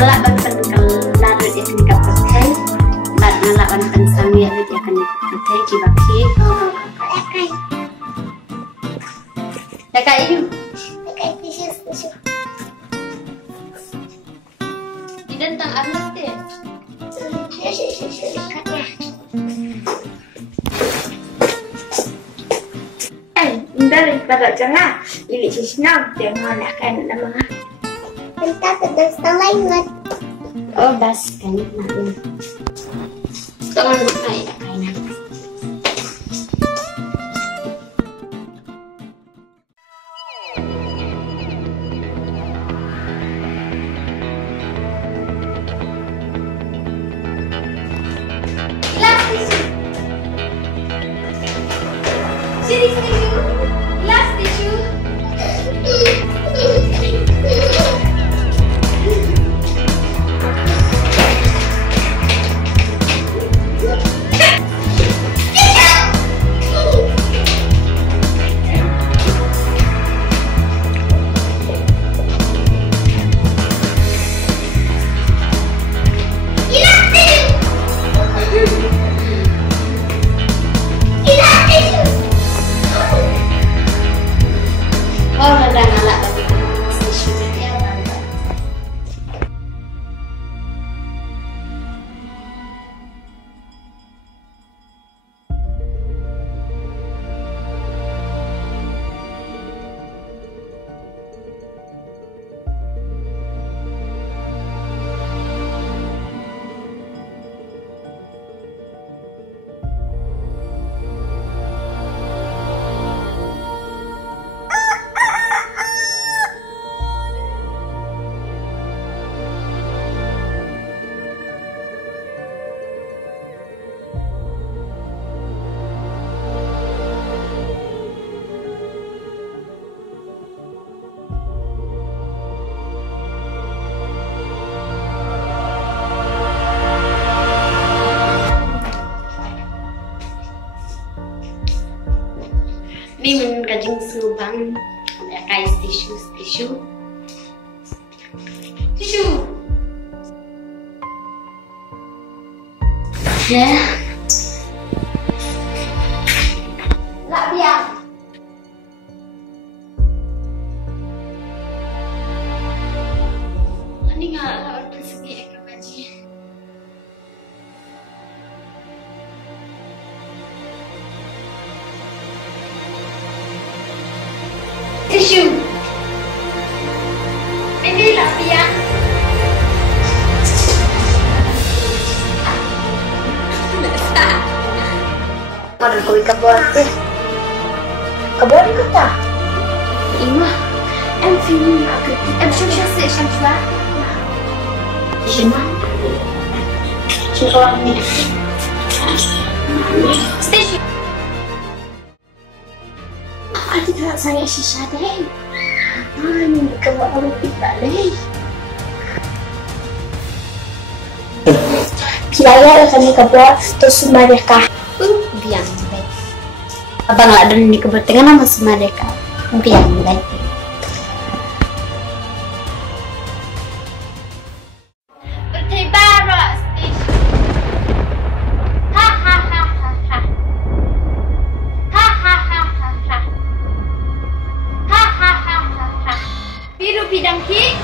Ngelak banten larut yang nikah pakai. Bat ngelak banten sami larut yang nikah pakai kibaki. Dekat itu. Dekat tisu. Di tentang anak deh. Dari pada jangan ilik senang tengok nak kan nama. Entah sedang lain lah. Oh bas kan nak ini. Jangan buka ya kainnya. Sini. Last tissue. Ni men kajing subang ada kais tisu. Ya. Lak biang. Ani nggak persegi ke baji. Tisu. Ini lah biang. Mana kau ikan buat? Kabar ni kata? Ima, em film aku. Em syam syam. Cuma. Cuma ni. Station. Aku tak saya sisa deh. Ni kamu harus balik. Kira kami kabar terus mereka. Biang baik. Abang ada di kebetulan nama mereka. Biang baik. Biru bidang ki.